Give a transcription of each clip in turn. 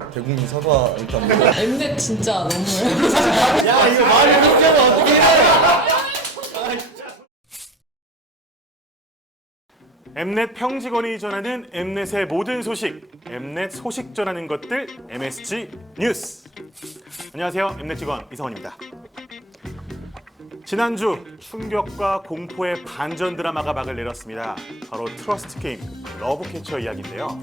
대국민 사과 일단 뭐. 엠넷 진짜 너무해. 야 이거 말을 그렇게 하면 어떻게 해? 엠넷 평직원이 전하는 엠넷의 모든 소식, 엠넷 소식 전하는 것들, MSG 뉴스. 안녕하세요, 엠넷 직원 이성원입니다. 지난주 충격과 공포의 반전 드라마가 막을 내렸습니다. 바로 트러스트 게임 러브캐쳐 이야기인데요.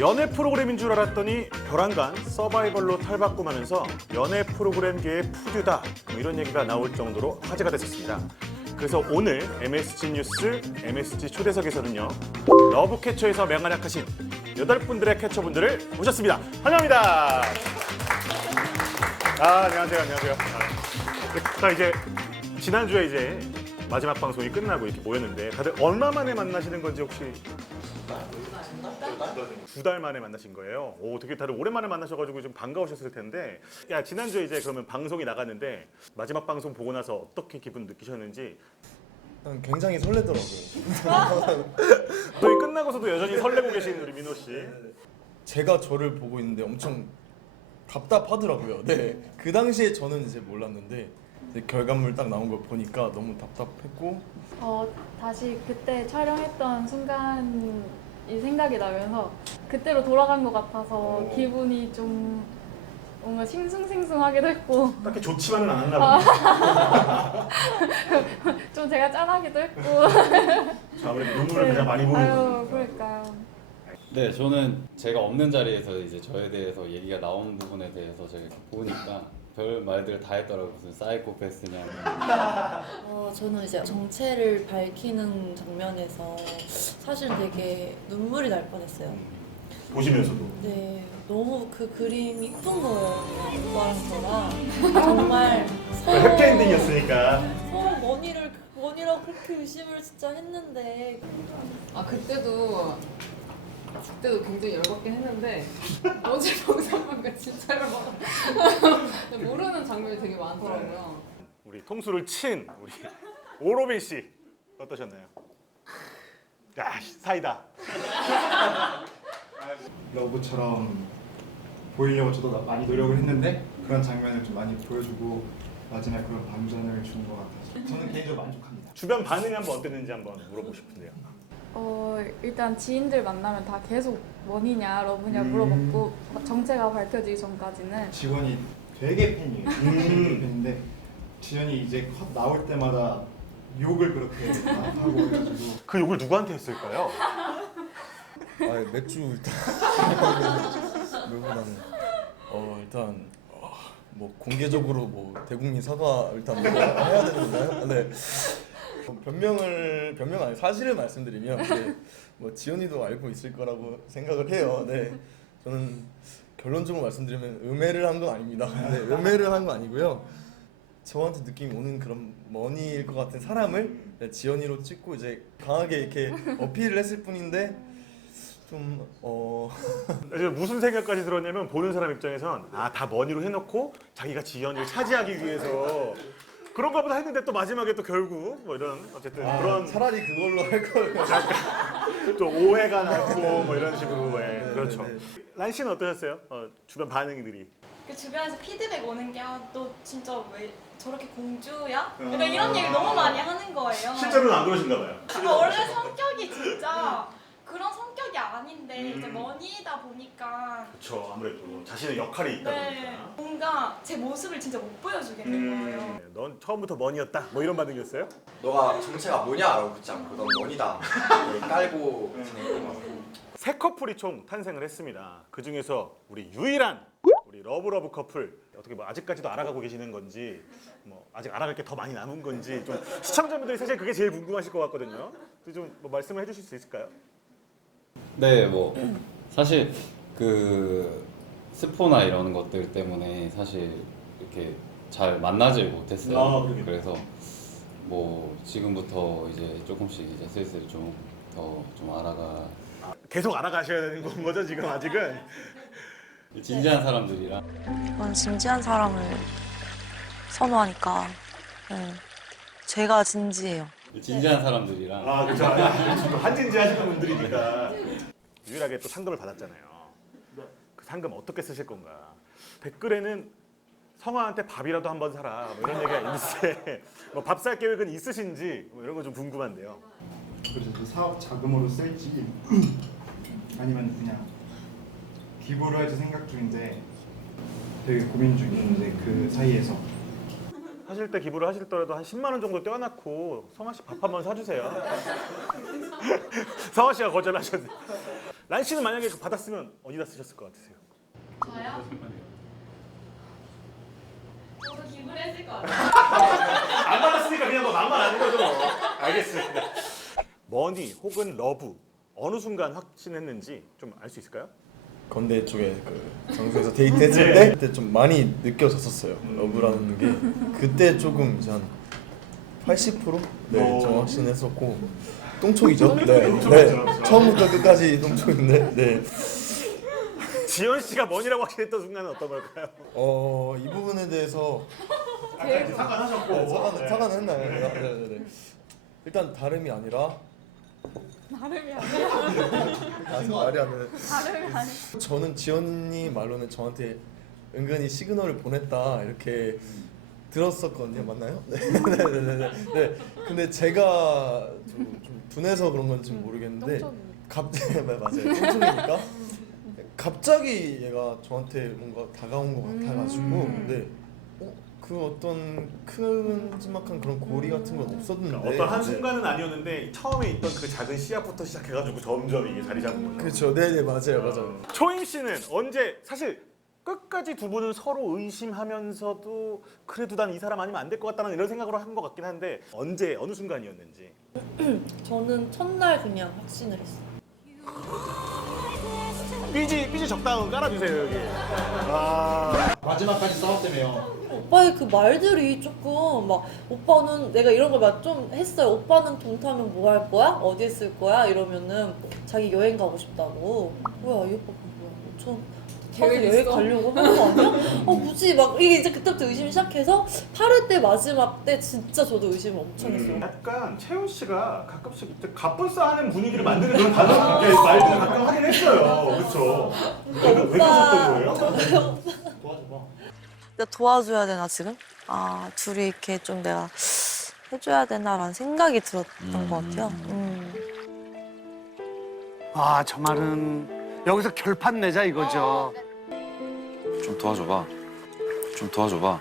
연애 프로그램인 줄 알았더니 벼랑간 서바이벌로 탈바꿈하면서 연애 프로그램계의 푸듀다 뭐 이런 얘기가 나올 정도로 화제가 됐었습니다. 그래서 오늘 MSG 뉴스 MSG 초대석에서는요, 러브캐쳐에서 명활약하신 8분들의 캐쳐분들을 모셨습니다. 환영합니다. 안녕하세요. 자, 이제 지난주에 이제 마지막 방송이 끝나고 이렇게 모였는데 다들 얼마 만에 만나시는 건지 혹시? 2달 만에 만나신 거예요. 오, 되게 다들 오랜만에 만나셔가지고 좀 반가우셨을 텐데, 야, 지난주에 이제 그러면 방송이 나갔는데 마지막 방송 보고 나서 어떻게 기분 느끼셨는지? 난 굉장히 설레더라고요. 저희 끝나고서도 여전히 설레고 계신 우리 민호 씨. 제가 저를 보고 있는데 엄청 답답하더라고요. 네, 그 당시에 저는 이제 몰랐는데 이제 결과물 딱 나온 걸 보니까 너무 답답했고. 다시 그때 촬영했던 순간이 생각이 나면서 그때로 돌아간 것 같아서 기분이 좀 뭔가 싱숭생숭하기도 했고 딱히 좋지만은 않았나 보네. 좀 제가 짠하기도 했고. 자, 우리 눈물을 가장 많이 보이는 아유, 그러니까요. 네, 저는 제가 없는 자리에서 이제 저에 대해서 얘기가 나온 부분에 대해서 제가 보니까 별 말들 다 했더라고요. 무슨 사이코패스냐. 저는 이제 정체를 밝히는 장면에서 사실 되게 눈물이 날 뻔했어요. 보시면서도. 네, 너무 그 그림이 이쁜 거예요. 오빠랑 저랑 정말 서로 해피엔딩이었으니까. 서로 원이라고 그렇게 의심을 진짜 했는데. 그때도 굉장히 열받긴 했는데 어제 영상만과 진짜로 막 모르는 장면이 되게 많더라고요. 우리 통수를 친 우리 오로빈 씨 어떠셨나요? 야, 사이다. 러브처럼 보이려고 저도 많이 노력을 했는데 그런 장면을 좀 많이 보여주고 마지막에 그런 반전을 준 것 같아서 저는 개인적으로 만족합니다. 주변 반응이 한번 어땠는지 한번 물어보고 싶은데요. 일단 지인들 만나면 다 계속 원이냐 러브냐 물어봤고 정체가 밝혀지기 전까지는 지원이 되게 팬이에요. 되게 팬인데 지연이 이제 컷 나올 때마다 욕을 그렇게 막 하고 해가지고 그 욕을 누구한테 했을까요? 맥주 일단 누구나는 일단 뭐 공개적으로 뭐 대국민 사과 일단 뭐 해야 되는 건가요? 네. 변명 아니 사실을 말씀드리면 네, 뭐 지연이도 알고 있을 거라고 생각을 해요. 네, 저는 결론적으로 말씀드리면 음해를 한 건 아닙니다. 네, 음해를 한 건 아니고요. 저한테 느낌이 오는 그런 머니일 것 같은 사람을 네, 지연이로 찍고 이제 강하게 이렇게 어필을 했을 뿐인데 좀 이제 무슨 생각까지 들었냐면 보는 사람 입장에선 다 머니로 해놓고 자기가 지연이를 차지하기 위해서 그런가 보다 했는데 또 마지막에 또 결국 뭐 이런 어쨌든 그런 차라리 그걸로 할 걸. 또 오해가 났고 뭐 이런 식으로 그렇죠. 네. 란 씨는 어떠셨어요? 주변 반응들이. 그 주변에서 피드백 오는 게 너 진짜 왜 저렇게 공주야? 약간 이런 얘기 너무 많이 하는 거예요. 실제로는 안 그러신가 봐요. 원래 성격이 진짜 그런 성격이 아닌데 이제 머니다 보니까 그렇죠. 아무래도 자신의 역할이 있다 네, 보니까. 뭔가 제 모습을 진짜 못 보여주겠는 거예요. 넌 처음부터 머니였다. 뭐 이런 반응이었어요? 너가 정체가 뭐냐라고 묻지 않고 넌 원이다 깔고 지냈던 것 같고. 세 커플이 총 탄생을 했습니다. 그 중에서 우리 유일한 우리 러브러브 커플 어떻게 뭐 아직까지도 알아가고 계시는 건지 뭐 아직 알아갈 게 더 많이 남은 건지 좀 시청자분들이 사실 그게 제일 궁금하실 것 같거든요. 좀 뭐 말씀을 해주실 수 있을까요? 네, 뭐 사실 그 스포나 이런 것들 때문에 사실 이렇게 잘 만나질 못했어요. 그래서 뭐 지금부터 이제 조금씩 이제 슬슬 좀 더 좀 알아가. 계속 알아가셔야 되는 거죠 지금 아직은? 진지한 사람들이랑. 저는 진지한 사람을 선호하니까 제가 진지해요. 진지한 사람들이랑. 그렇죠. 한진지 하시는 분들이니까 유일하게 또 상금을 받았잖아요. 그 상금 어떻게 쓰실 건가. 댓글에는 성화한테 밥이라도 한번 사라 뭐 이런 얘기가 있는데 뭐 밥 살 계획은 있으신지 뭐 이런 거 좀 궁금한데요. 그래서 그 사업 자금으로 쓸지 아니면 그냥 기부를 할지 생각 중인데 되게 고민 중인데 그 사이에서 하실 때 기부를 하실 때라도 한 10만 원 정도 떼어놨고 성화 씨 밥 한번 사주세요. 성화 씨가 거절하셨는데 란 씨는 만약에 그 받았으면 어디다 쓰셨을 것 같으세요? 저요? 저도 기부를 했을 것 같아요. 안 받았으니까 그냥 뭐 마음만 아는 거죠. 뭐. 알겠습니다. 머니 혹은 러브 어느 순간 확신했는지 좀 알 수 있을까요? 건대 쪽에 그 장소에서 데이트했을 때 그때 좀 많이 느껴졌었어요. 러브라는 게 그때 조금 이제 한 80%? 네, 좀 확신했었고 똥촉이죠. 네, 네. 처음부터 끝까지 똥촉인데 네. 지현 씨가 머니라고 확신했던 순간은 어떤 걸까요? 이 부분에 대해서 상관하셨고 사과는 했나요? 네. 일단 다름이 아니라 나름이 아니라 말이 안 되네. 다름이 아니라 저는 지연이 말로는 저한테 은근히 시그널을 보냈다 이렇게 들었었거든요. 맞나요? 네. 근데 제가 좀 둔해서 그런 건지 모르겠는데 갑자기 맞아요. 똥촉이니까 갑자기 얘가 저한테 뭔가 다가온 것 같아가지고 근데 그 어떤 큼지막한 그런 고리 같은 건 없었는데 어떤 한 순간은 아니었는데 처음에 있던 그 작은 씨앗부터 시작해가지고 점점 이게 자리 잡은 거죠. 그렇죠. 네네 맞아요. 초임 씨는 언제 사실 끝까지 두 분은 서로 의심하면서도 그래도 난 이 사람 아니면 안 될 것 같다는 이런 생각으로 한 것 같긴 한데 언제 어느 순간이었는지. 저는 첫날 그냥 확신을 했어요. 삐지 적당은 깔아주세요 여기. 마지막까지 싸웠다며요. 오빠의 그 말들이 조금 막 오빠는 내가 이런 걸 막 좀 했어요. 오빠는 돈 타면 뭐 할 거야? 어디에 쓸 거야? 이러면은 자기 여행 가고 싶다고. 뭐야 이 오빠 뭐야? 저 계획 여행 있어? 가려고 하는 거 아니야? 뭐지? 막 이게 이제 그때부터 의심이 시작해서 8회 때 마지막 때 진짜 저도 의심을 엄청 했어요. 약간 채훈 씨가 가끔씩 갑분싸하는 분위기를 만드는 그런 단어들 말들을 가끔 하긴 했어요. 그렇죠? 왜 그러셨던 거예요? 도와줘봐. 내가 도와줘야 되나 지금? 둘이 이렇게 좀 내가 해줘야 되나라는 생각이 들었던 것 같아요. 저 말은 여기서 결판 내자 이거죠. 좀 도와줘봐. 좀 도와줘봐.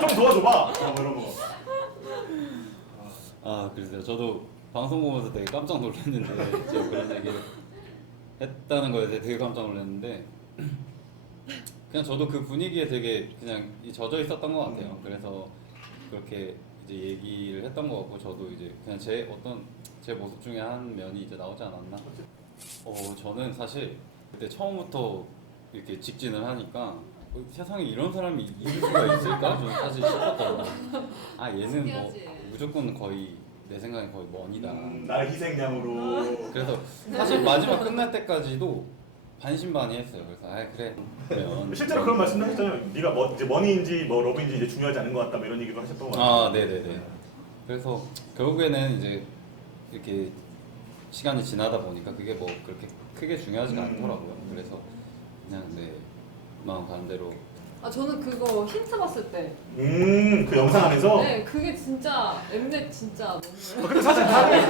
좀 도와줘봐. 이런 거. 글쎄요. 저도 방송 보면서 되게 깜짝 놀랐는데 제가 그런 얘기를 했다는 거에 대해 되게 깜짝 놀랐는데 그냥 저도 그 분위기에 되게 그냥 젖어 있었던 것 같아요. 그래서 그렇게 이제 얘기를 했던 것 같고 저도 이제 그냥 제 모습 중에 한 면이 이제 나오지 않았나. 저는 사실 그때 처음부터 이렇게 직진을 하니까 세상에 이런 사람이 있을 수가 있을까? 저는 사실 싶었거든요. 얘는 뭐 무조건 거의 내 생각엔 거의 머니다. 나의 희생양으로. 그래서 사실 마지막 끝날 때까지도 반신반의했어요. 그래서 그래. 그러면 실제로 그런 말씀도 하셨잖아요. 네가 뭐 이제 머니인지 뭐 러브인지 이제 중요하지 않은 것 같다. 뭐 이런 얘기도 하셨던 것 같아요. 네네네. 그래서 결국에는 이제 이렇게 시간이 지나다 보니까 그게 뭐 그렇게 크게 중요하지가 않더라고요. 그래서 그냥 마음 가는 대로. 저는 그거 힌트 봤을 때. 그 영상 안에서. 네, 그게 진짜 엠넷 진짜 너무. 근데 사실 다들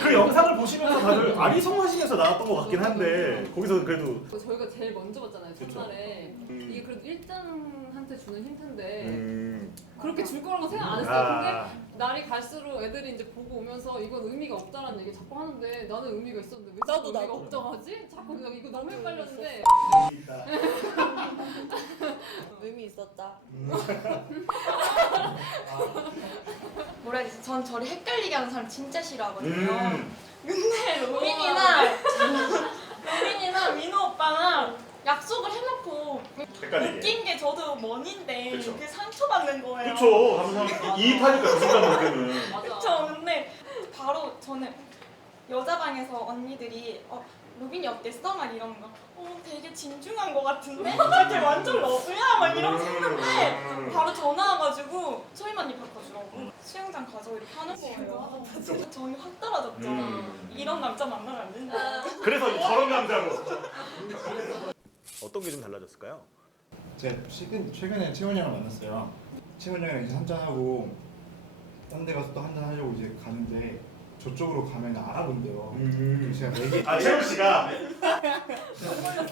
그 영상을 보시면서 다들 아리송하시면서 나왔던 것 같긴 한데 거기서 그래도. 저희가 제일 먼저 봤잖아요 첫날에. 이게 그래도 1등한테 주는 힌트인데 그렇게 줄 거라고 생각 안 했어요. 근데 날이 갈수록 애들이 이제 보고 오면서 이건 의미가 없다라는 얘기 자꾸 하는데 나는 의미가 있었는데 왜 자꾸 의미가 없다고 하지? 자꾸 내가 이거 너무 헷갈렸는데. 의미 있었다. 뭐라 해야 되지? 전 저를 헷갈리게 하는 사람 진짜 싫어하거든요. 근데 로빈이나 민호 오빠랑 약속을 해놓고 헷갈리게. 웃긴 게 저도 머니인데 그게 상처받는 거예요. 그쵸. 항상 이입하니까 그 순간만큼은. 그쵸. 근데 바로 저는 여자 방에서 언니들이 로빈이 어땠어? 막 이런 거. 되게 진중한 거 같은데? 되게 완전 러브야? 막 이러면서 했는데 바로 전화 와가지고 소희만님 바꿔주라고 수영장 가자 이렇게 하는 거예요. 정이 확 떨어졌죠. 이런 남자 만나면 안 된다. 그래서 저런 남자로. 어떤 게 좀 달라졌을까요? 제가 최근에 채원이 형을 만났어요. 채원이 형이랑 이제 한잔하고 딴 데 가서 또 한잔 하려고 이제 가는데 저쪽으로 가면 알아본대요. 그래서 제가 얘기. 아 채훈 씨가.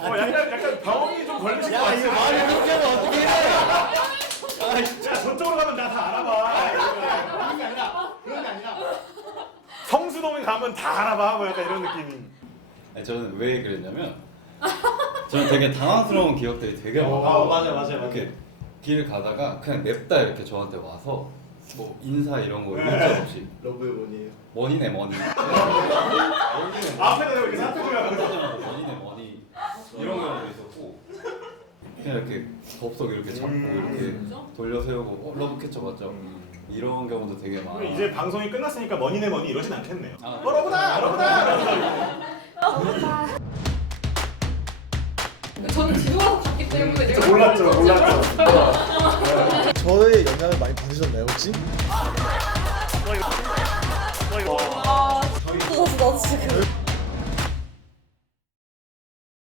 약간 병이 좀 걸리신 것 야 같아요. 이거 말을 그렇게 하면 어떻게 해? 야 저쪽으로 가면 나 다 알아봐. 그런 게 아니라 성수동에 가면 다 알아봐. 뭐 약간 이런 느낌이. 아니, 저는 왜 그랬냐면 저는 되게 당황스러운 기억들이 되게 많아요. 맞아. 이렇게 길 가다가 그냥 냅다 이렇게 저한테 와서 뭐 인사 이런 거 일절 없이 러브의 원이에요. 머니네 머니. 앞에다 이렇게 사투리가 머니네 머니 이런 경우도 있었고 그냥 이렇게 덥석 이렇게 잡고 이렇게 돌려 세우고 러브캐쳐 맞죠? 이런 경우도 되게 많아. 이제 방송이 끝났으니까 머니네 머니 이러진 않겠네요. 아, 러브다. 저는 지도라서 갔기 때문에 내가 몰랐죠. 저의 영향을 많이 받으셨나요 혹시? 와.